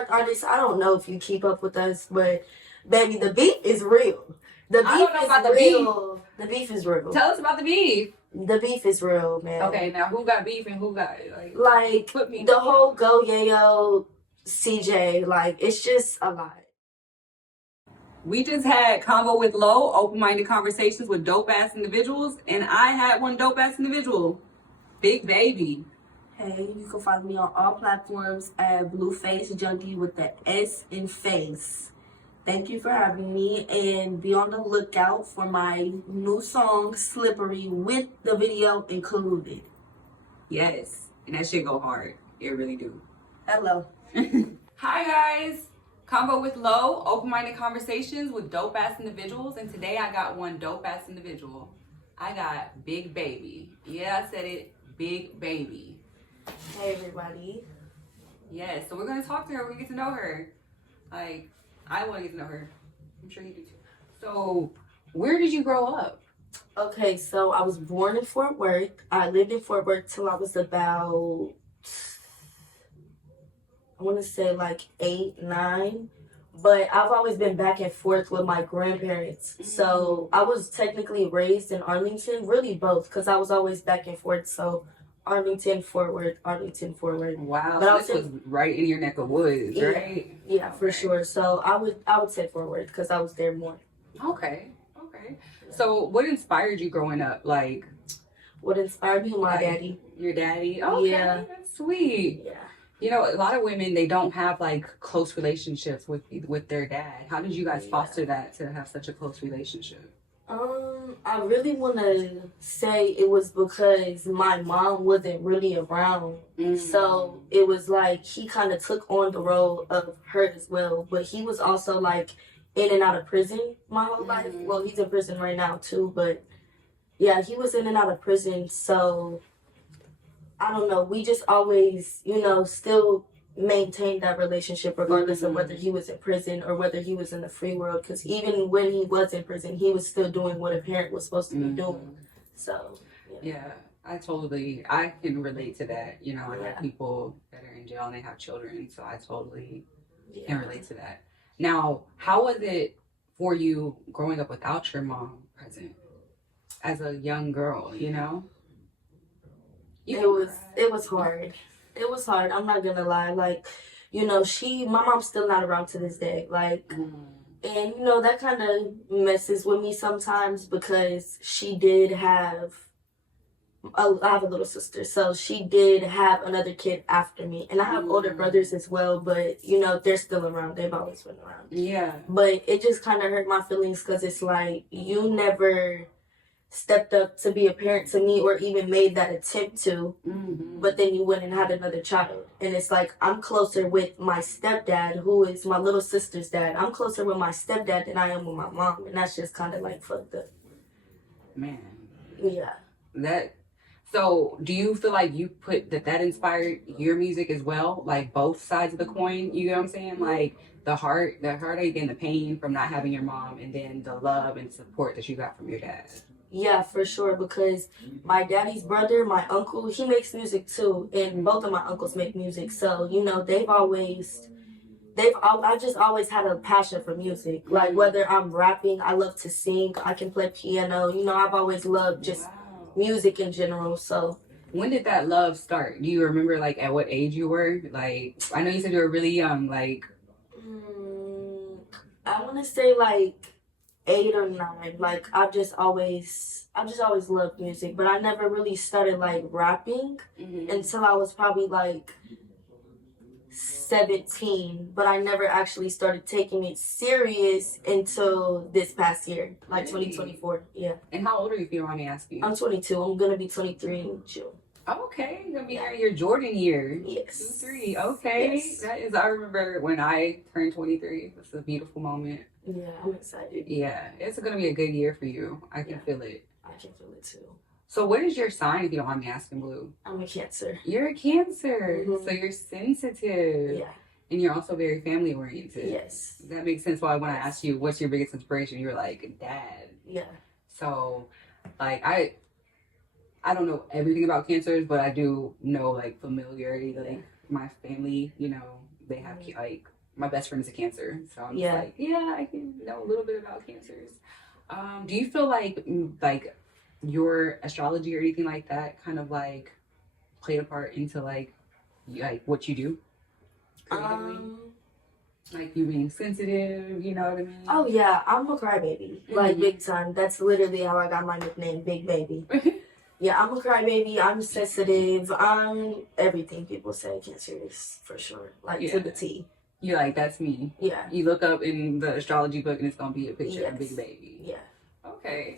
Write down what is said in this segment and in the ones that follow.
Forth artists, I don't know if you keep up with us, but baby, the beef is real. The beef is real. The beef is real. Tell us about the beef. The beef is real, man. Okay, now who got beef and who got like the whole Go Yayo CJ, like it's just a lot. We just had Convo with Low, open-minded conversations with dope-ass individuals, and I had one dope-ass individual, Big Baby. Hey, you can follow me on all platforms at Blueface Junkie with the S in face. Thank you for having me, and be on the lookout for my new song, Slippery, with the video included. Yes, and that shit go hard. It really do. Hello. Hi, guys. Convo with Low, open-minded conversations with dope-ass individuals, and today I got one dope-ass individual. I got Big Baby. Yeah, I said it, Big Baby. Hey, everybody. Yes, so we're going to talk to her. We get to know her. Like, I want to get to know her. I'm sure you do too. So, where did you grow up? Okay, so I was born in Fort Worth. I lived in Fort Worth till I was about, I want to say like 8, 9. But I've always been back and forth with my grandparents. Mm-hmm. So I was technically raised in Arlington, really both, because I was always back and forth. So Arlington, Fort Worth, Arlington, Fort Worth. Wow, so this was right in your neck of woods, yeah, right? Yeah, okay. For sure. So I would say Fort Worth because I was there more. Okay. So what inspired you growing up? Like, what inspired me? My daddy. Your daddy? Okay, yeah. That's sweet. Yeah. You know, a lot of women, they don't have like close relationships with their dad. How did you guys foster that to have such a close relationship? I really want to say it was because my mom wasn't really around. Mm-hmm. So it was like he kind of took on the role of her as well. But he was also like in and out of prison my whole life. Well, he's in prison right now too. But yeah, he was in and out of prison. So I don't know. We just always, still maintained that relationship regardless of whether he was in prison or whether he was in the free world. Because even when he was in prison, he was still doing what a parent was supposed to be doing. So, yeah, I can relate to that. I have people that are in jail and they have children. So I totally can relate to that. Now, how was it for you growing up without your mom present as a young girl, It was hard. It was hard. I'm not gonna lie. Like, my mom's still not around to this day. Like, and that kind of messes with me sometimes because she did have. I have a little sister, so she did have another kid after me, and I have older brothers as well. But they're still around. They've always been around. Yeah. But it just kind of hurt my feelings because it's like you never stepped up to be a parent to me or even made that attempt to, but then you went and had another child. And it's like, I'm closer with my stepdad, who is my little sister's dad. I'm closer with my stepdad than I am with my mom. And that's just kind of like fucked up. Man. Yeah. So do you feel like you put that inspired your music as well? Like both sides of the coin, you know what I'm saying? Like the heartache and the pain from not having your mom, and then the love and support that you got from your dad. Yeah, for sure, because my daddy's brother, my uncle, he makes music too, and both of my uncles make music. So, I just always had a passion for music. Like, whether I'm rapping, I love to sing, I can play piano. I've always loved just music in general, so. When did that love start? Do you remember, like, at what age you were? Like, I know you said you were really young, like. I want to say, like, 8 or 9. Like, I just always loved music, but I never really started like rapping until I was probably like 17. But I never actually started taking it serious until this past year, like 2024. Yeah. And how old are you, if you don't mind me asking? I'm 22. I'm gonna be 23 in June. Okay, you're gonna be in your Jordan year. Yes. 23. Okay. Yes. That is. I remember when I turned 23. It's a beautiful moment. Yeah, I'm excited. Yeah, it's going to be a good year for you. I can feel it. I can feel it too. So what is your sign, if you don't mind me asking, Blue? I'm a Cancer. You're a Cancer. So you're sensitive. Yeah. And you're also very family oriented. Yes. That makes sense why when I asked you what's your biggest inspiration, you were like, Dad. Yeah. So, like, I don't know everything about Cancers, but I do know, like, familiarity. Like, my family, they have like my best friend is a Cancer, so I'm Yeah. just like, yeah, I can know a little bit about Cancers. Do you feel like your astrology or anything like that kind of like played a part into like what you do creatively? Like you being sensitive, you know what I mean? Oh yeah, I'm a crybaby, like big time. That's literally how I got my nickname, Big Baby. Yeah, I'm a crybaby. I'm sensitive. I'm everything people say Cancer is for sure, like to the T. You're like, that's me. Yeah. You look up in the astrology book and it's gonna be a picture of Big Baby. Yeah. Okay.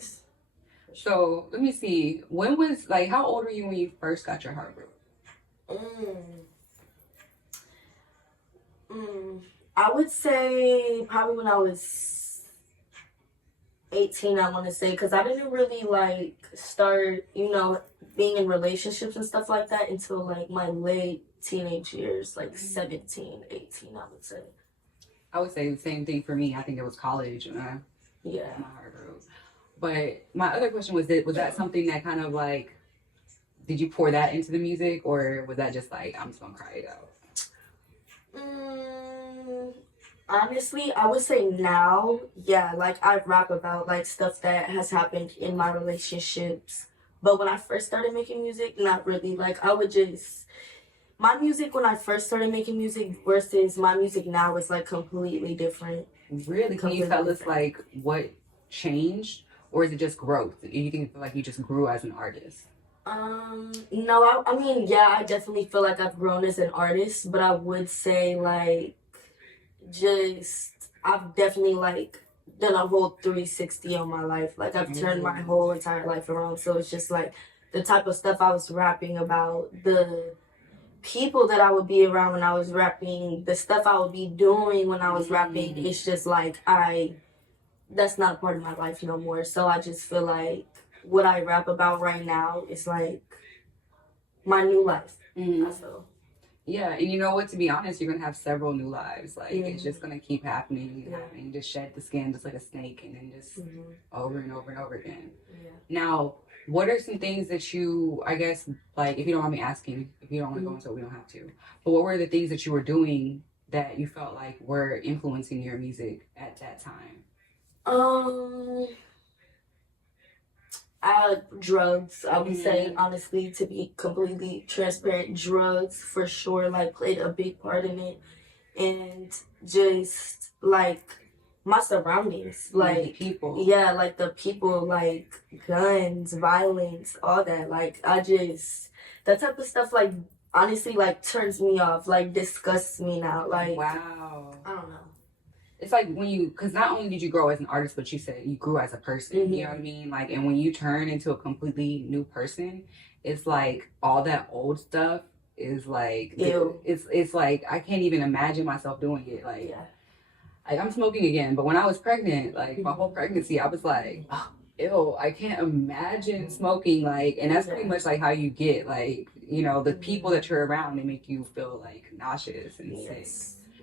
So let me see. When was like how old were you when you first got your heart broken? I would say probably when I was 18, I want to say, because I didn't really like start, being in relationships and stuff like that until like my late teenage years, like 17, 18, I would say. I would say the same thing for me. I think it was college when I got my heart broke. But my other question was that something that kind of like, did you pour that into the music, or was that just like, I'm just gonna cry it out? Honestly, I would say now, yeah, like I rap about like stuff that has happened in my relationships. But when I first started making music, not really. Like I would just my music when I first started making music versus my music now is like completely different. Really? Can you tell us like what changed, or is it just growth? You think like you just grew as an artist? No, I mean, yeah, I definitely feel like I've grown as an artist, but I would say like I've definitely like done a whole 360 on my life. Like I've turned my whole entire life around. So it's just like the type of stuff I was rapping about, the people that I would be around when I was rapping, the stuff I would be doing when I was rapping. It's just like that's not a part of my life no more. So I just feel like what I rap about right now is like my new life. I feel. Yeah, and you know what? To be honest, you're gonna have several new lives. Like it's just gonna keep happening and happening. Just shed the skin, just like a snake, and then just over and over and over again. Yeah. Now, what are some things that you, I guess, like if you don't mind me asking, if you don't want to go into it, we don't have to. But what were the things that you were doing that you felt like were influencing your music at that time? Drugs, I would say, honestly, to be completely transparent, drugs for sure, like, played a big part in it. And just, like, my surroundings, like, people. Yeah, like, the people, like, guns, violence, all that. Like, that type of stuff, like, honestly, like, turns me off, like, disgusts me now. Like, wow. I don't know. It's like because not only did you grow as an artist, but you said you grew as a person, you know what I mean? Like, and when you turn into a completely new person, it's like all that old stuff is like, it's like, I can't even imagine myself doing it. Like, like I'm smoking again, but when I was pregnant, like my whole pregnancy, I was like, oh, ew, I can't imagine smoking. Like, and that's pretty much like how you get, like, the people that you're around, they make you feel like nauseous and sick.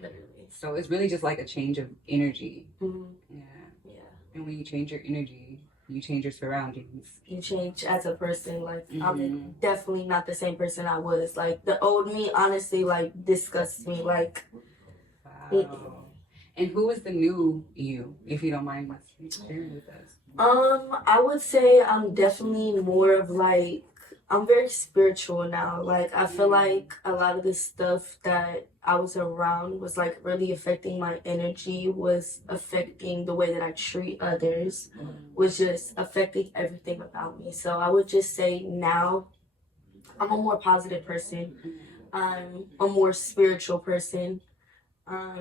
Literally. So it's really just like a change of energy. Yeah. And when you change your energy, you change your surroundings. You change as a person. Like I'm definitely not the same person I was. Like the old me, honestly, like disgusts me. Like. Wow. And who is the new you, if you don't mind sharing with us? I would say I'm definitely more of like. I'm very spiritual now. Like, I feel like a lot of the stuff that I was around was like really affecting my energy, was affecting the way that I treat others, was just affecting everything about me. So I would just say now I'm a more positive person. I'm a more spiritual person. I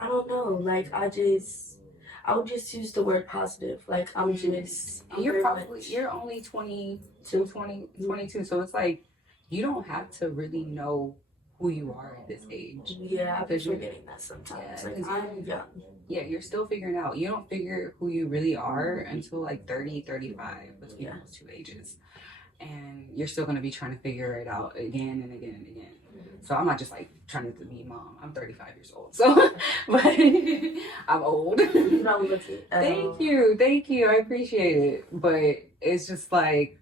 don't know. Like, I would just use the word positive. Like, I'm you're only 22, 22. So it's like, you don't have to really know who you are at this age. Yeah, I'm forgetting that sometimes. Like, I'm young. Yeah, you're still figuring out. You don't figure who you really are until like 30, 35, between those two ages. And you're still going to be trying to figure it out again and again and again. So I'm not just like trying to be mom. I'm 35 years old. So, but I'm old. You don't look it. Thank you. I appreciate it. But it's just like,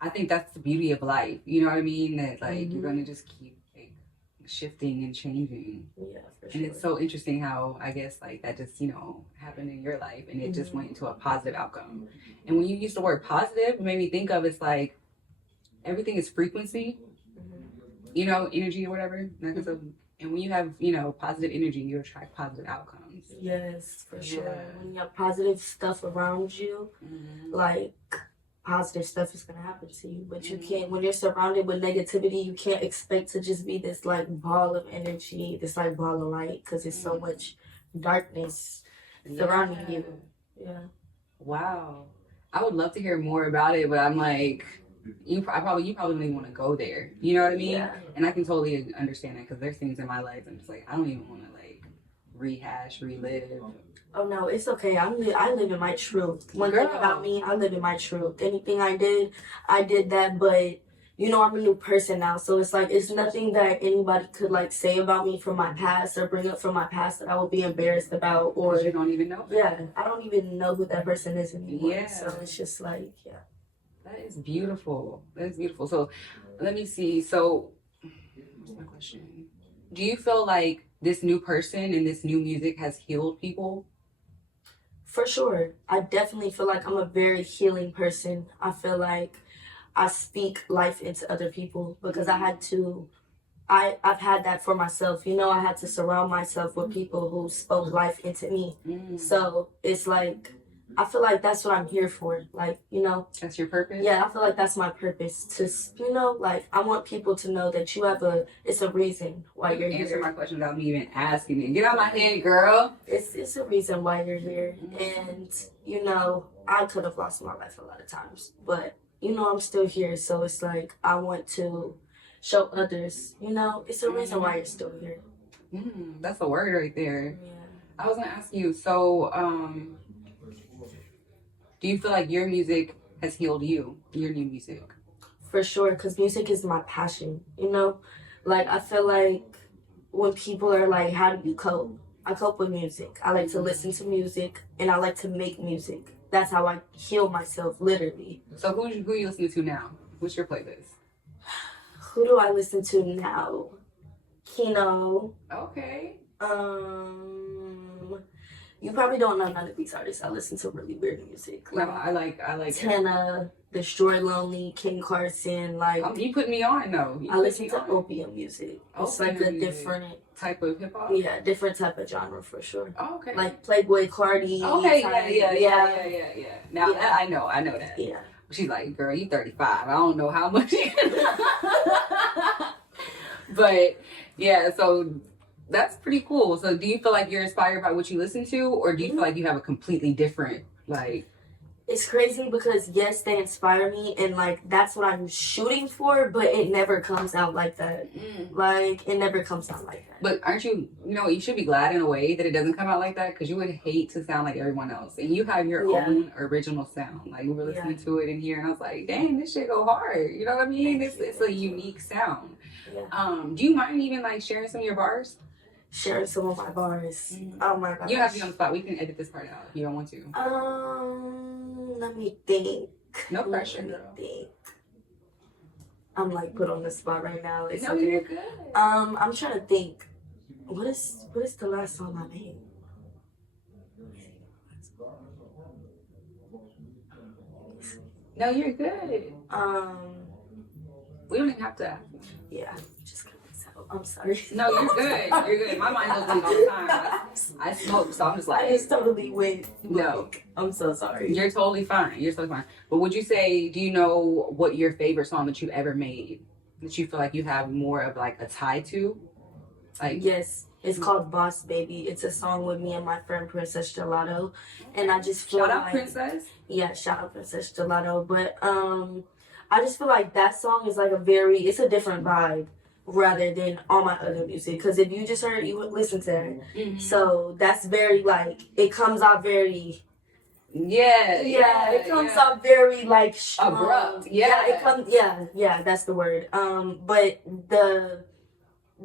I think that's the beauty of life. You know what I mean? That like you're gonna just keep like shifting and changing. Yeah, for sure. And it's so interesting how I guess like that just, happened in your life and it just went into a positive outcome. And when you use the word positive, it made me think of it's like everything is frequency, energy or whatever. And when you have, positive energy, you attract positive outcomes. Yes, for sure. When you have positive stuff around you, like positive stuff is gonna happen to you. But you can't, when you're surrounded with negativity, you can't expect to just be this like ball of energy, this like ball of light, because there's so much darkness surrounding you. Yeah. Wow. I would love to hear more about it, but I'm like, you probably don't even want to go there. You know what I mean? Yeah. And I can totally understand that because there's things in my life I'm just like, I don't even want to like relive. Oh no, it's okay. I live in my truth. One thing about me, I live in my truth. Anything I did that. But I'm a new person now, so it's like it's nothing that anybody could like say about me from my past or bring up from my past that I would be embarrassed about. Or you don't even know. Yeah, I don't even know who that person is anymore. Yeah. So it's just like, yeah. That is beautiful. So let me see. So what's my question? Do you feel like this new person and this new music has healed people? For sure. I definitely feel like I'm a very healing person. I feel like I speak life into other people because I've had that for myself. I had to surround myself with people who spoke life into me. So it's like, I feel like that's what I'm here for. Like, That's your purpose? Yeah, I feel like that's my purpose. Like, I want people to know that it's a reason why you're here. Answer my question without me even asking it. Get out my head, girl. It's a reason why you're here. And, I could have lost my life a lot of times. But, I'm still here. So it's like, I want to show others, it's a reason why you're still here. That's a word right there. Yeah. I was going to ask you, so, do you feel like your music has healed you, your new music? For sure, because music is my passion, Like, I feel like when people are like, how do you cope? I cope with music. I like to listen to music, and I like to make music. That's how I heal myself, literally. So who are you listening to now? What's your playlist? Who do I listen to now? Kino. Okay. You probably don't know none of these artists. I listen to really weird music. Like, no, I like Tana, Destroy Lonely, King Carson. Like, you put me on though. I listen to opium music. It's like a different type of hip hop. Yeah, different type of genre for sure. Oh, okay. Like Playboy Cardi. Okay, yeah. Now that I know that. Yeah. She's like, girl, you 35. I don't know how much. But yeah, so that's pretty cool. So do you feel like you're inspired by what you listen to, or do you feel like you have a completely different, like... It's crazy because, yes, they inspire me, and, like, that's what I'm shooting for, but it never comes out like that. Like, it never comes out like that. But aren't you, you should be glad in a way that it doesn't come out like that, because you would hate to sound like everyone else. And you have your own original sound. Like, we were listening to it in here, and I was like, dang, this shit go hard. You know what I mean? It's a unique sound. Yeah. Do you mind even, like, sharing some of your bars? Sharing some of my bars. Oh my gosh. You have to be on the spot. We can edit this part out if you don't want to. Let me think. No pressure. Let me think. I'm like put on the spot right now. It's no, okay. You're good. I'm trying to think. What is the last song I made? No, you're good. We don't even have to. Yeah. I'm sorry. No, you're good. You're good. My mind goes all the time. I smoke, so I'm just like... I just totally went. No. I'm so sorry. You're totally fine. But would you say, do you know what your favorite song that you ever made, that you feel like you have more of like a tie to? Like, yes. It's called Boss Baby. It's a song with me and my friend Princess Gelato. And I just feel Shout out Princess? Yeah, shout out Princess Gelato. But I just feel like that song is like it's a different vibe rather than all my other music. Because if you just heard it, you would listen to it. So that's very like, it comes out very... it comes out very like strong. Abrupt. That's the word. But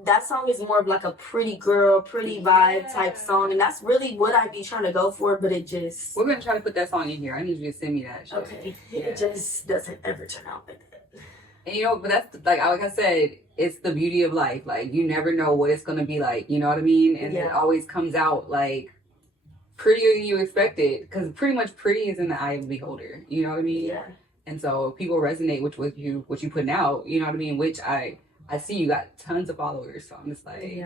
that song is more of like a pretty girl, pretty vibe type song, and that's really what I be trying to go for, but it just... We're gonna try to put that song in here. I need you to send me that shit. Okay. It just doesn't ever turn out like that. And but that's like I said, it's the beauty of life. Like you never know what it's gonna be like. You know what I mean? And it always comes out like prettier than you expected, because pretty much pretty is in the eye of the beholder. You know what I mean? Yeah. And so people resonate with what you putting out. You know what I mean? Which I see you got tons of followers. So I'm just like,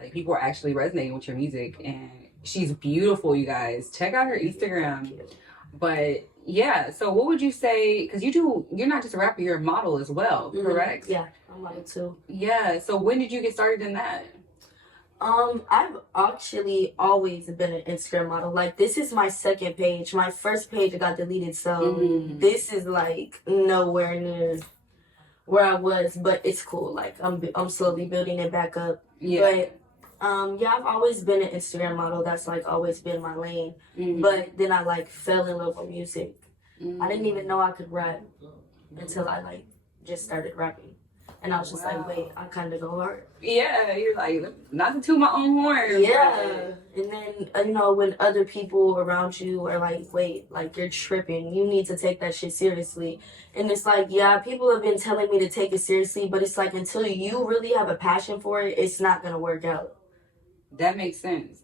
like people are actually resonating with your music, and she's beautiful. You guys check out her Instagram. But yeah, so what would you say? Because you're not just a rapper, you're a model as well, correct? Yeah, I'm a model too. Yeah. So when did you get started in that? I've actually always been an Instagram model. Like, this is my second page. My first page got deleted, so this is like nowhere near where I was, but it's cool. Like, I'm slowly building it back up. Yeah. But yeah, I've always been an Instagram model. That's like always been my lane. But then I like fell in love with music. I didn't even know I could rap until I like just started rapping. And I was just like, wait, I kind of go hard. Yeah, you're like, not to toot my own horn. Yeah. And then, when other people around you are like, wait, like, you're tripping. You need to take that shit seriously. And it's like, yeah, people have been telling me to take it seriously, but it's like, until you really have a passion for it, it's not going to work out. That makes sense.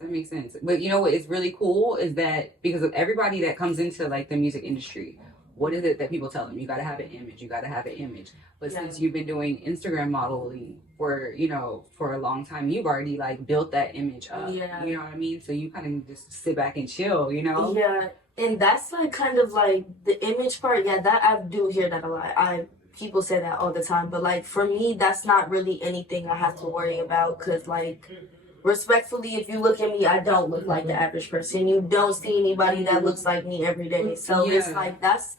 But you know what is really cool is that because of everybody that comes into like the music industry, what is it that people tell them? You got to have an image. But since you've been doing Instagram modeling for a long time, you've already like built that image up. Yeah. You know what I mean? So you kind of just sit back and chill, Yeah. And that's like kind of like the image part. Yeah, that I do hear that a lot. People say that all the time. But like for me, that's not really anything I have to worry about, because like, respectfully, if you look at me, I don't look like the average person. You don't see anybody that looks like me every day. So it's like, that's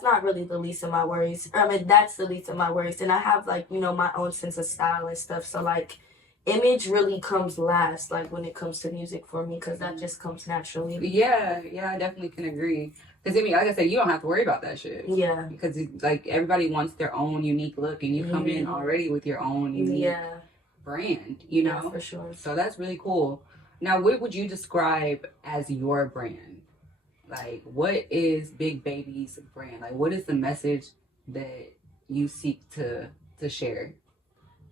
not really the least of my worries. I mean, that's the least of my worries. And I have like, my own sense of style and stuff. So like, image really comes last, like when it comes to music for me, because that just comes naturally. Yeah, I definitely can agree. Because I mean, like I said, you don't have to worry about that shit. Yeah. Because like everybody wants their own unique look, and you come in already with your own unique brand, Yeah, for sure. So that's really cool. Now, what would you describe as your brand? Like, what is Big Baby's brand? Like, what is the message that you seek to share?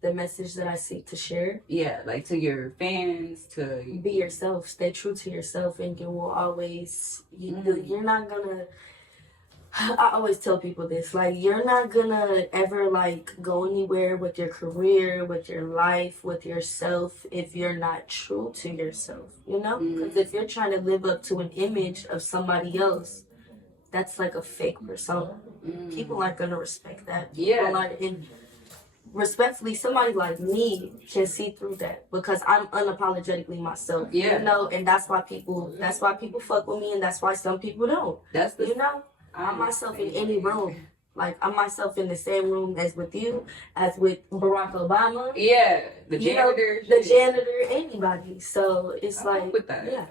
The message that I seek to share? Yeah, like to your fans, to... Be yourself. Stay true to yourself, and you will always... You're not gonna... I always tell people this, like, you're not gonna ever, like, go anywhere with your career, with your life, with yourself, if you're not true to yourself, Because if you're trying to live up to an image of somebody else, that's like a fake persona. People aren't gonna respect that. And respectfully, somebody like me can see through that, because I'm unapologetically myself. And that's why people fuck with me, and that's why some people don't. I'm myself in any room. Like, I'm myself in the same room as with you, as with Barack Obama. Yeah, the janitor. The janitor, anybody. So it's I fuck with that. Yeah.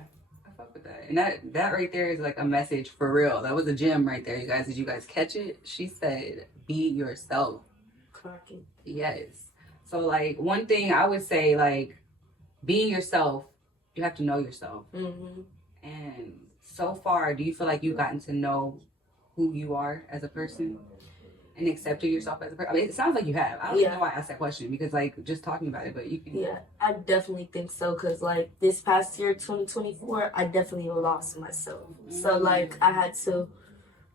I fuck with that. And that right there is like a message for real. That was a gem right there, you guys. Did you guys catch it? She said, be yourself. Cracking. Yes. So like one thing I would say, like, being yourself, you have to know yourself. And so far, do you feel like you've gotten to know who you are as a person and accepted yourself as a person? I mean, it sounds like you have. I don't even know why I asked that question, because like just talking about it, but you can. Yeah, I definitely think so, because like this past year, 2024, I definitely lost myself. So like I had to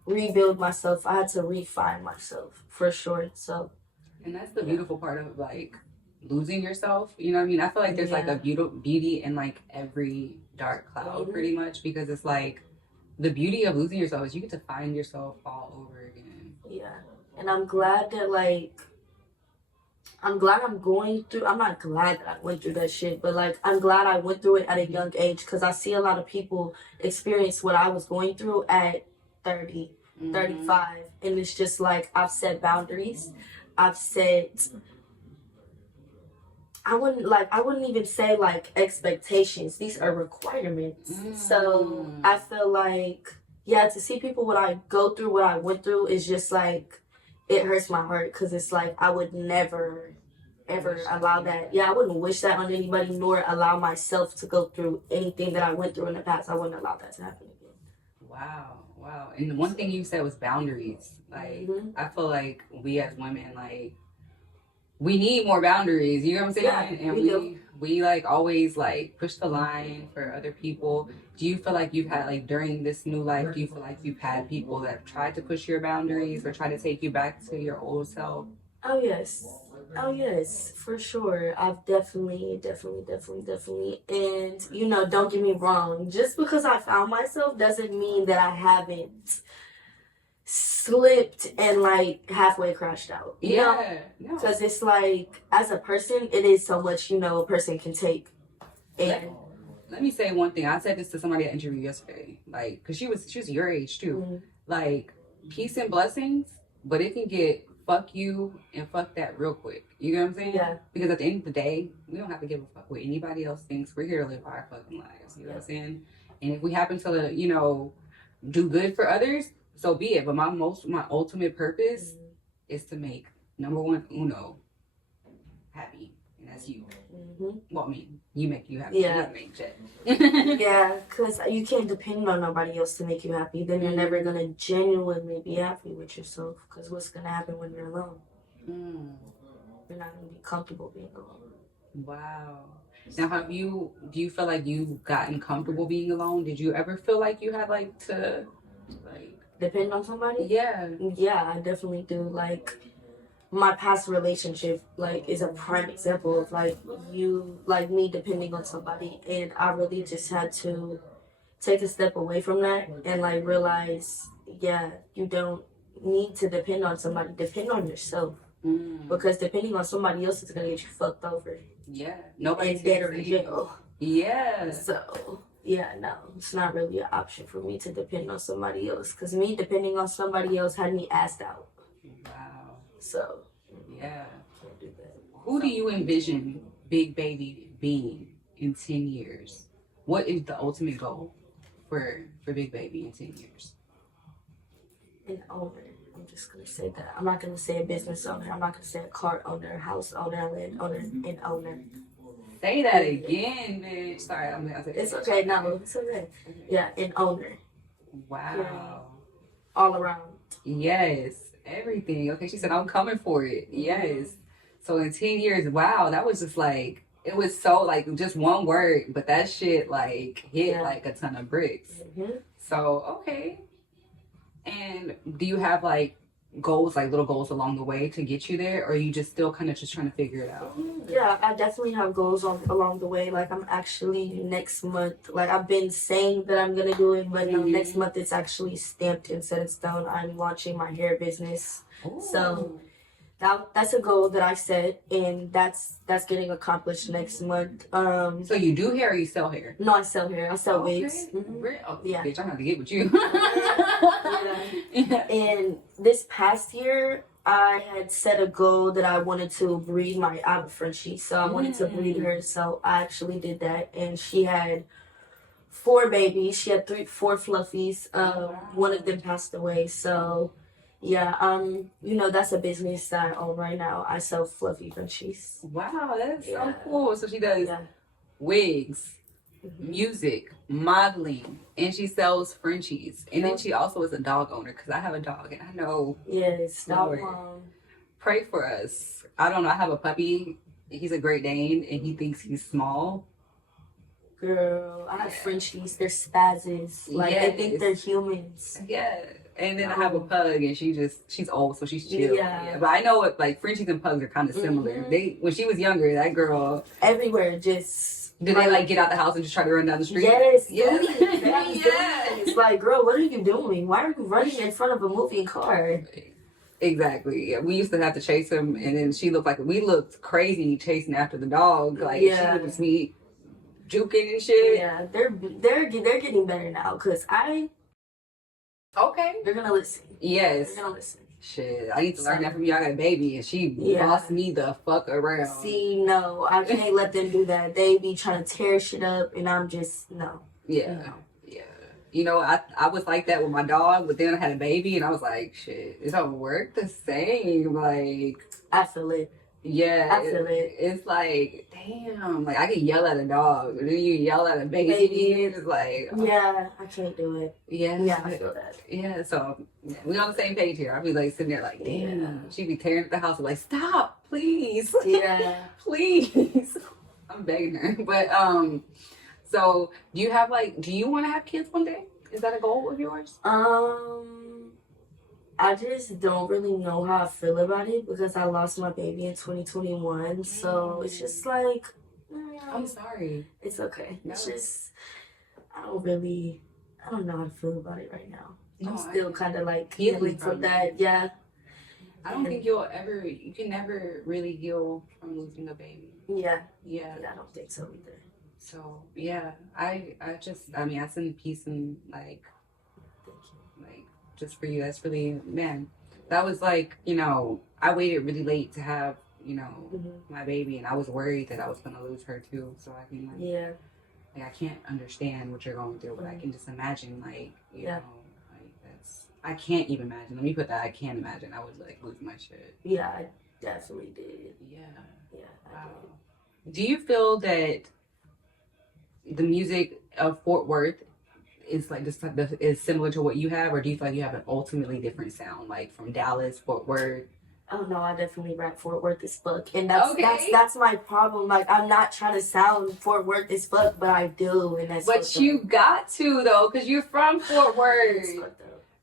rebuild myself. I had to refine myself, for sure. So. And that's the beautiful part of like losing yourself. You know what I mean? I feel like there's like a beauty in like every dark cloud, pretty much, because it's like the beauty of losing yourself is you get to find yourself all over again. Yeah. And I'm glad that I'm not glad that I went through that shit, but like I'm glad I went through it at a young age, because I see a lot of people experience what I was going through at 30, 35. And it's just like, I've set boundaries. I've set, I wouldn't even say like expectations. These are requirements. So I feel like, to see people what I go through, what I went through, is just like, it hurts my heart, because it's like, I would never, ever allow that. I wouldn't wish that on anybody, nor allow myself to go through anything that I went through in the past. I wouldn't allow that to happen again. Wow. And the one thing you said was boundaries. Like, I feel like we as women, like, we need more boundaries. You know what I'm saying? Yeah, And we like always like push the line for other people. Do you feel like you've had like during this new life, do you feel like you've had people that tried to push your boundaries or try to take you back to your old self? Oh yes. Oh yes, for sure. I've definitely. And you know, don't get me wrong. Just because I found myself doesn't mean that I haven't slipped and like halfway crashed out. You know, because it's like as a person, it is so much a person can take. And let me say one thing. I said this to somebody I interviewed yesterday. Like, cause she was your age too. Like, peace and blessings, but it can get fuck you and fuck that real quick. You know what I'm saying? Yeah. Because at the end of the day, we don't have to give a fuck what anybody else thinks. We're here to live our fucking lives. You know what I'm saying? And if we happen to, do good for others, so be it. But my ultimate purpose is to make number one uno happy, and that's you. Well, I mean, you make you happy. Yeah. You make shit. Yeah, because you can't depend on nobody else to make you happy. Then you're never gonna genuinely be happy with yourself. Because what's gonna happen when you're alone? You're not gonna be comfortable being alone. Wow. Now, do you feel like you've gotten comfortable being alone? Did you ever feel like you had to depend on somebody? Yeah. Yeah, I definitely do. Like, my past relationship is a prime example of me depending on somebody, and I really just had to take a step away from that and realize, you don't need to depend on somebody. Depend on yourself. Because depending on somebody else is gonna get you fucked over. Yeah. Nobody's dead or in jail. Yeah. So yeah, no, it's not really an option for me to depend on somebody else. Because me depending on somebody else had me assed out. Wow. So yeah. Can't do that. Who do you envision Big Baby being in 10 years? What is the ultimate goal for Big Baby in 10 years? An owner. I'm just going to say that. I'm not going to say a business owner. I'm not going to say a car owner, house owner, land owner, an owner. Say that again, bitch. Sorry, it's okay. No, it's okay. Yeah, an owner. Wow. Yeah. All around. Yes. Everything. Okay, she said, I'm coming for it. Yes. So in 10 years, wow, that was just it was so just one word, but that shit hit like a ton of bricks. So, okay. And do you have goals, little goals along the way to get you there, or are you just still kind of just trying to figure it out? Yeah, I definitely have goals along the way. I'm actually next month, I've been saying that I'm gonna do it, but no, next month it's actually stamped and set in stone. I'm launching my hair business. Ooh. So that's a goal that I set, and that's getting accomplished next month. So you do hair or you sell hair? No, I sell hair. I sell wigs. Yeah. Bitch, I'm gonna get with you. Yeah. And this past year, I had set a goal that I wanted to breed I have a Frenchie, so I wanted to breed her. So I actually did that, and she had 4 babies. She had 4 fluffies. One of them passed away. So yeah, that's a business that I own right now. I sell fluffy Frenchies. Wow, that's so cool. So she does wigs, music, modeling, and she sells Frenchies. And then she also is a dog owner, because I have a dog and I know. Yes, dog mom. Pray for us. I don't know. I have a puppy. He's a Great Dane and he thinks he's small. Girl, I have Frenchies. They're spazzes. They think they're humans. Yeah. And then I have a pug, and she's old, so she's chill. Yeah. But I know what Frenchies and pugs are kind of similar. When she was younger, that girl everywhere just. Do they get out the house and just try to run down the street? Yes. It's girl, what are you doing? Why are you running in front of a moving car? Exactly. Yeah. We used to have to chase him, and then we looked crazy chasing after the dog. She would just be juking and shit. Yeah, they're getting better now, because Okay. They're gonna listen. Yes. They're gonna listen. Shit, I need to learn that from you. I got a baby, and she bossed me the fuck around. See, no, I can't let them do that. They be trying to tear shit up, and I'm just, no. Yeah. No. Yeah. I was like that with my dog, but then I had a baby, and I was like, shit, it don't work the same. I feel it. Yeah, I feel it. it's like, damn, like I can yell at a dog, but then you yell at a baby, and it's like, yeah, I can't do it. yeah, I feel that. Yeah, so yeah, we on the same page here. I'll be like sitting there like, damn, she be tearing up the house, like, stop, please, Yeah, please. I'm begging her, but so do you have like, do you want to have kids one day? Is that a goal of yours? I just don't really know how I feel about it because I lost my baby in 2021. So it's just like, I'm sorry. It's okay. No. It's just, I don't know how to feel about it right now. No, I'm still kind of like healing from that. Yeah. I don't think you can never really heal from losing a baby. Yeah. Yeah. I don't think so either. So yeah, I mean, I send peace and like just for you. That's really, man, that was like, you know, I waited really late to have, you know, my baby, and I was worried that I was gonna lose her too. So I can like I can't understand what you're going through, but I can just imagine, like, you know, like that's, I can't even imagine. Let me put that, I can't imagine. I was like losing my shit. Yeah, I definitely did. Yeah. I did. Do you feel that the music of Fort Worth is like this is similar to what you have, or do you feel like you have an ultimately different sound, like from Dallas, Fort Worth? Oh no, I definitely rap Fort Worth as fuck, and that's my problem. Like, I'm not trying to sound Fort Worth as fuck, but I do, and that's. But you got to though, because you're from Fort Worth,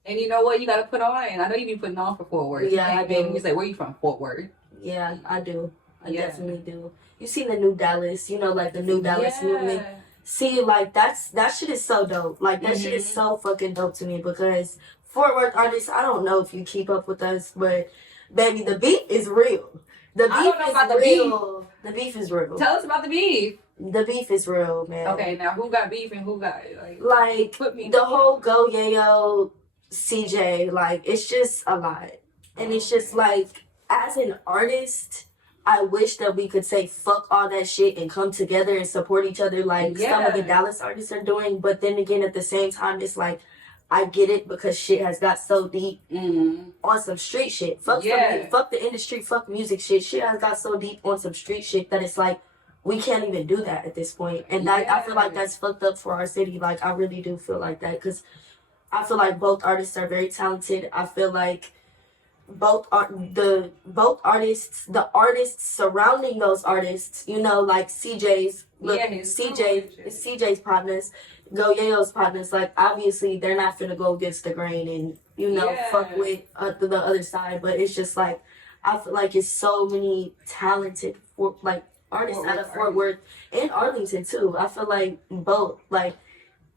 and you know what? You got to put on. I know you be putting on for Fort Worth. Yeah, I do. You say, where you from? Fort Worth. Yeah, I do. I definitely do. You seen the new Dallas? You know, like the new Dallas movement. See, like that shit is so dope. Like that shit is so fucking dope to me because Fort Worth artists, I don't know if you keep up with us, but baby, the beef is real. The beef is real. The beef is real. Tell us about the beef. The beef is real, man. Okay, now who got beef and who got like the whole Go Yayo CJ, like it's just a lot. And it's just like, as an artist, I wish that we could say fuck all that shit and come together and support each other like some of the Dallas artists are doing. But then again, at the same time, it's like, I get it because shit has got so deep on some street shit. Fuck the industry, fuck music shit. Shit has got so deep on some street shit that it's like, we can't even do that at this point. And I feel like that's fucked up for our city. Like, I really do feel like that because I feel like both artists are very talented. I feel like the artists surrounding those artists, you know, like CJ's partners, Go Yayo's partners, like obviously they're not finna go against the grain and, you know, fuck with the other side, but it's just like, I feel like it's so many talented artists out of Fort Worth and Arlington too. I feel like both, like,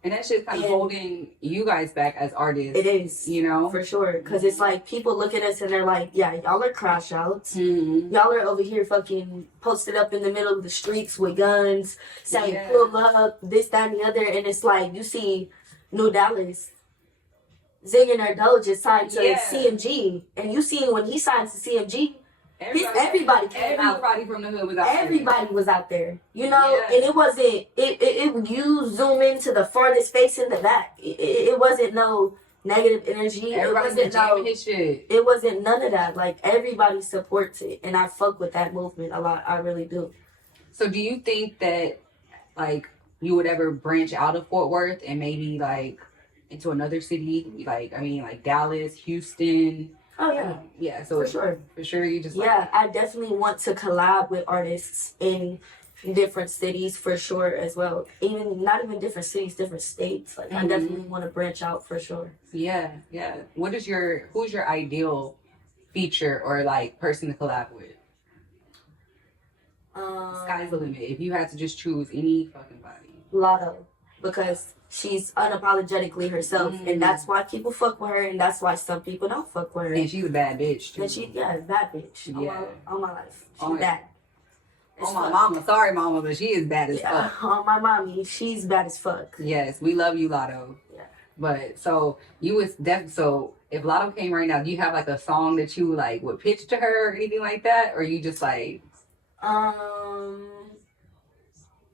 and that shit's kind of holding you guys back as artists. It is. You know? For sure. Because it's like, people look at us and they're like, yeah, y'all are crash outs. Y'all are over here fucking posted up in the middle of the streets with guns, saying pull up, this, that, and the other. And it's like, you see New Dallas, Zig and Doja signed to CMG. And you see when he signs to CMG, everybody came out. Everybody from the hood was out there. Everybody was out there, you know, and it wasn't. You zoom into the farthest face in the back. It wasn't no negative energy. It wasn't none of that. Like, everybody supports it, and I fuck with that movement a lot. I really do. So, do you think that like you would ever branch out of Fort Worth and maybe like into another city? Like, I mean, like Dallas, Houston. Oh yeah, yeah. So for sure, you just I definitely want to collab with artists in different cities for sure as well. Even not even different cities, different states. Like I definitely want to branch out for sure. Yeah. Who's your ideal feature or like person to collab with? Sky's the limit. If you had to just choose any fucking body. Lotto, because she's unapologetically herself, and that's why people fuck with her, and that's why some people don't fuck with her. And she's a bad bitch too. And bad bitch. Yeah, on my life, she's bad. Oh my mama, sorry mama, but she is bad as fuck. On my mommy, she's bad as fuck. Yes, we love you, Lotto. Yeah. But so you was so if Lotto came right now, do you have like a song that you like would pitch to her or anything like that, or you just like?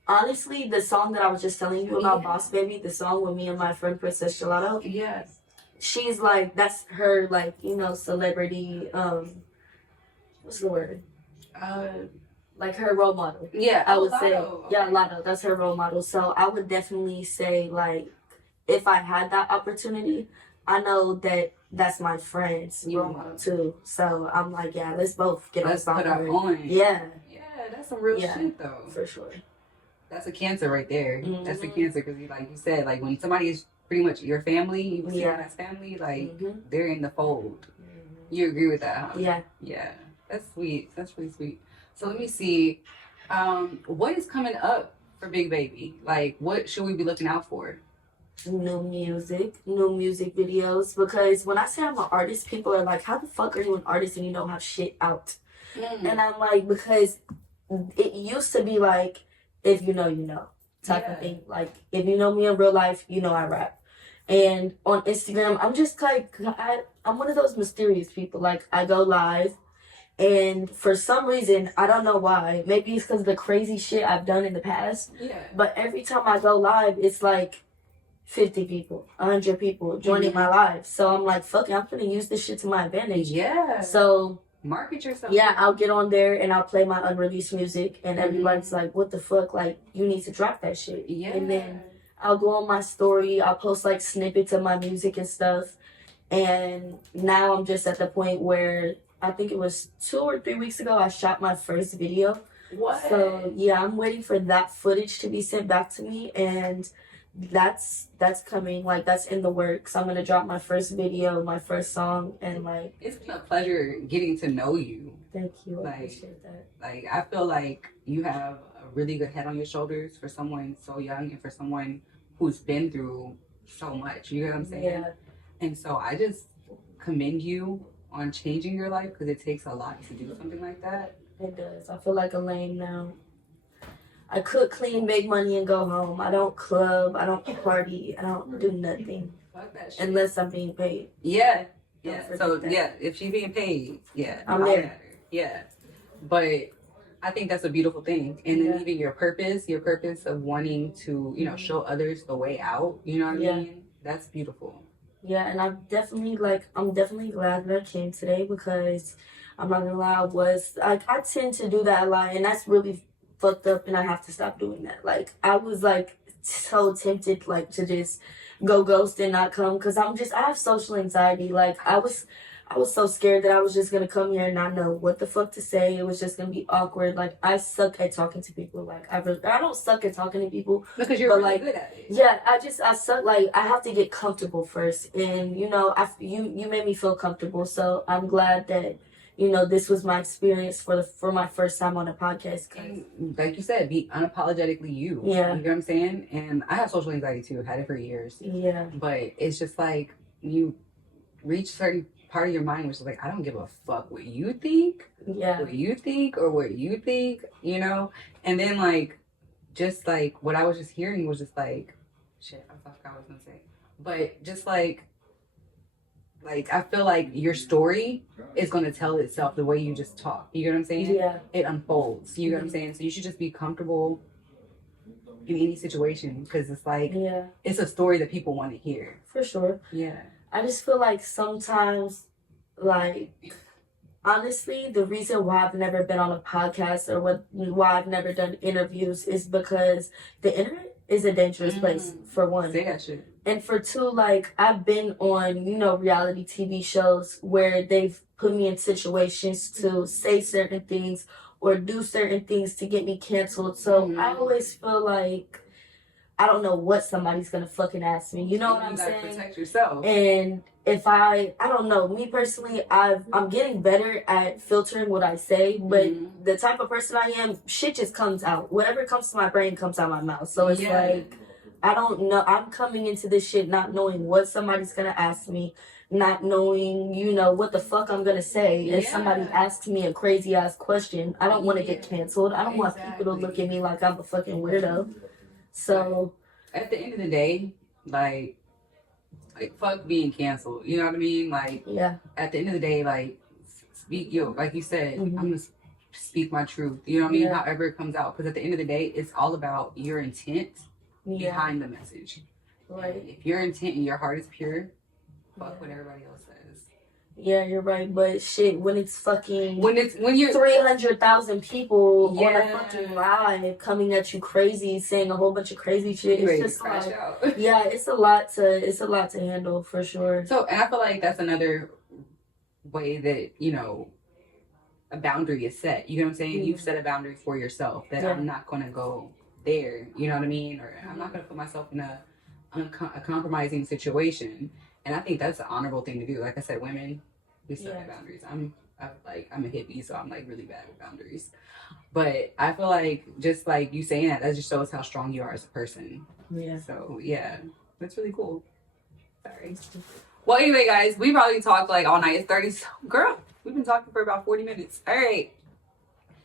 Honestly, the song that I was just telling you about, Boss Baby, the song with me and my friend Princess Gelato. Yes. She's like, that's her, like, you know, celebrity, what's the word? Like her role model. Yeah, I would say, okay. yeah, Lotto. That's her role model. So I would definitely say, like, if I had that opportunity, I know that that's my friend's role model too. So I'm like, yeah, let's both get let's put our on. Yeah. Yeah, that's some real shit though. For sure. That's a cancer right there. That's a cancer because, like you said, like when somebody is pretty much your family, you see them as family, like they're in the fold. You agree with that, huh? Yeah. Yeah. That's sweet. That's really sweet. So let me see. What is coming up for Big Baby? Like, what should we be looking out for? New music videos. Because when I say I'm an artist, people are like, how the fuck are you an artist and you don't have shit out? And I'm like, because it used to be like, if you know type of thing. Like, if you know me in real life, you know I rap. And on Instagram, I'm just like, I'm one of those mysterious people. Like, I go live, and for some reason, I don't know why. Maybe it's because of the crazy shit I've done in the past. Yeah. But every time I go live, it's like 50 people, 100 people joining my live. So I'm like, fuck it, I'm gonna use this shit to my advantage. Yeah. So market yourself. Yeah, I'll get on there and I'll play my unreleased music, and everybody's like, what the fuck? Like, you need to drop that shit. Yeah. And then I'll go on my story, I'll post like snippets of my music and stuff. And now I'm just at the point where I think it was 2 or 3 weeks ago, I shot my first video. What? So yeah, I'm waiting for that footage to be sent back to me, and that's coming. Like, that's in the works. I'm gonna drop my first video, my first song, and like, it's been a pleasure getting to know you. Thank you. Like, I appreciate that. Like, I feel like you have a really good head on your shoulders for someone so young and for someone who's been through so much. You know what I'm saying? Yeah. And so I just commend you on changing your life, because it takes a lot to do something like that. It does. I feel like a lame now. I cook, clean, make money, and go home. I don't club. I don't party. I don't do nothing. Fuck that shit. Unless I'm being paid. Yeah. Yeah. So, yeah, if she's being paid, yeah. I'm there. Yeah. But I think that's a beautiful thing. And then even your purpose of wanting to, show others the way out, you know what I mean? That's beautiful. Yeah, and I'm definitely glad that I came today, because I'm not gonna lie, I tend to do that a lot, and that's really fucked up, and I have to stop doing that. Like, I was like so tempted like to just go ghost and not come, because I have social anxiety. Like, I was so scared that I was just gonna come here and not know what the fuck to say. It was just gonna be awkward. Like, I suck at talking to people. Like, I don't suck at talking to people, because you're really good at it. Yeah, I suck. Like, I have to get comfortable first, and you made me feel comfortable. So I'm glad that this was my experience for my first time on a podcast. And like you said, be unapologetically you. Yeah. You know what I'm saying? And I have social anxiety too. Had it for years. Yeah. But it's just like you reach certain part of your mind which is like, I don't give a fuck what you think. Yeah. What you think or what you think, And then like, just like what I was just hearing was just like, shit, I forgot what I was gonna say. But just like I feel like your story is going to tell itself the way you just talk. You know what I'm saying? Yeah. It unfolds. You know what I'm saying? So you should just be comfortable in any situation, because it's like, it's a story that people want to hear. For sure. Yeah. I just feel like sometimes, like, honestly, the reason why I've never been on a podcast or why I've never done interviews is because the internet is a dangerous place, for one. Say that shit. And for two, like, I've been on, reality TV shows where they've put me in situations to say certain things or do certain things to get me canceled. So I always feel like I don't know what somebody's going to fucking ask me. You know what I'm saying? Protect yourself. And if I don't know, me personally, I'm getting better at filtering what I say, but the type of person I am, shit just comes out. Whatever comes to my brain comes out my mouth. So it's like, I don't know. I'm coming into this shit not knowing what somebody's going to ask me, not knowing, what the fuck I'm going to say. If somebody asks me a crazy ass question, I don't want to get canceled. I don't want people to look at me like I'm a fucking weirdo. So at the end of the day, like fuck being canceled. You know what I mean? Like, at the end of the day, like, speak like you said, I'm going to speak my truth. You know what I mean? However it comes out. Because at the end of the day, it's all about your intent behind the message. Right. And if your intent and your heart is pure, fuck what everybody else says. Yeah, you're right. But shit, when it's fucking when you're 300,000 people on a yeah, fucking live coming at you crazy, saying a whole bunch of crazy shit, you it's ready to just crash like, out. yeah, it's a lot to handle for sure. So, and I feel like that's another way that, you know, a boundary is set. You know what I'm saying? You've set a boundary for yourself that I'm not going to go there. You know what I mean? Or I'm not going to put myself in a compromising situation. And I think that's an honorable thing to do. Like I said, women, we set our boundaries. I'm a hippie, so I'm like really bad with boundaries. But I feel like just like you saying that just shows how strong you are as a person. Yeah. So yeah, that's really cool. Sorry. Well, anyway, guys, we probably talked like all night. It's 30. Girl, we've been talking for about 40 minutes. All right.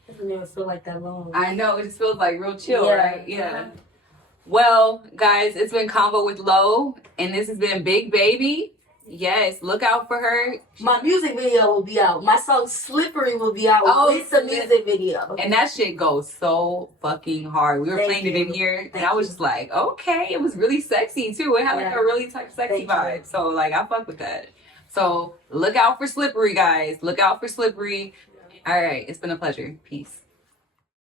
It doesn't even feel like that long. I know. It just feels like real chill, right? Yeah. Well, guys, it's been Convo with Lo, and this has been Big Baby. Yes, look out for her. My music video will be out. My song Slippery will be out with the music video. And that shit goes so fucking hard. We were playing it in here, and I was just like, okay. It was really sexy, too. It had like a really sexy vibe. So, like, I fuck with that. So, look out for Slippery, guys. Look out for Slippery. All right. It's been a pleasure. Peace.